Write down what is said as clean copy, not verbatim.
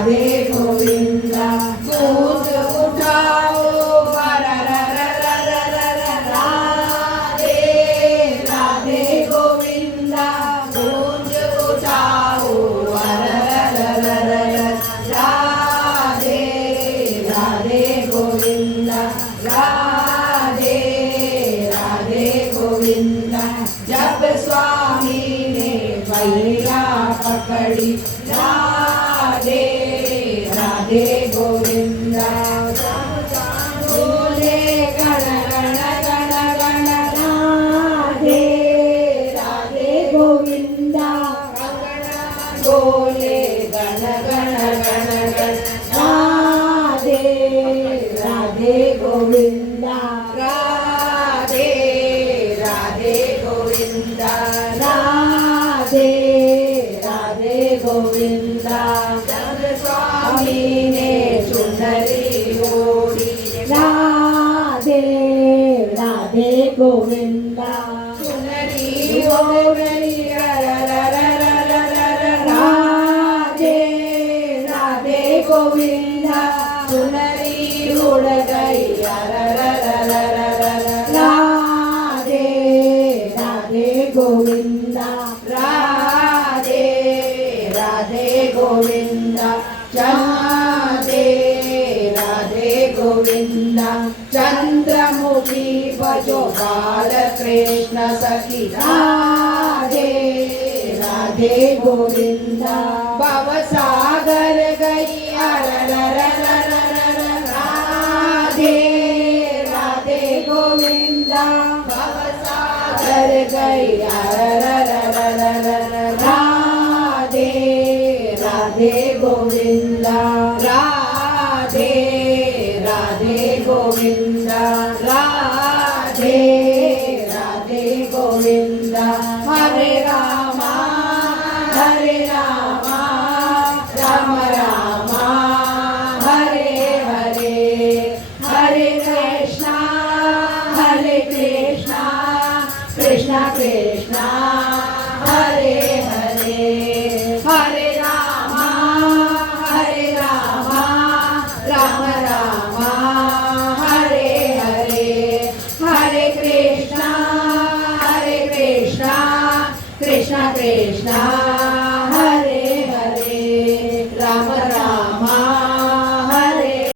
राधे गोविंद गूंज उठाओ राधे राधे गोविंद गूंज उठाओ राधे राधे गोविंद राधे राधे गोविंद जब स्वामी ने भैया पकड़ी राधे राधे गोविंद बोले गण गण गण गण राधे राधे गोविंद बोले गण गण गण गण राधे राधे गोविंद राधे राधे गोविंद राधे राधे गोविंद जब स्वामी ने चुनरी ओढ़ी राधे राधे गोविंद चुनरी ओढ़ी राधे राधे गोविंद चुनरी उड़ गई राधे राधे गोविंद राधे राधे गोविंद राधे राधे गोविंद चंद्रमुखी बजो बाल कृष्ण सखी राधे राधे गोविंद भवसागर गई राधे राधे गोविंद भवसागर गई राधे राधे गोविंद राधे राधे गोविंद राधे राधे गोविंद हरे राम राम राम हरे हरे हरे कृष्णा कृष्णा कृष्णा हरे हरे हरे राम राम राम हरे हरे हरे कृष्णा कृष्णा कृष्णा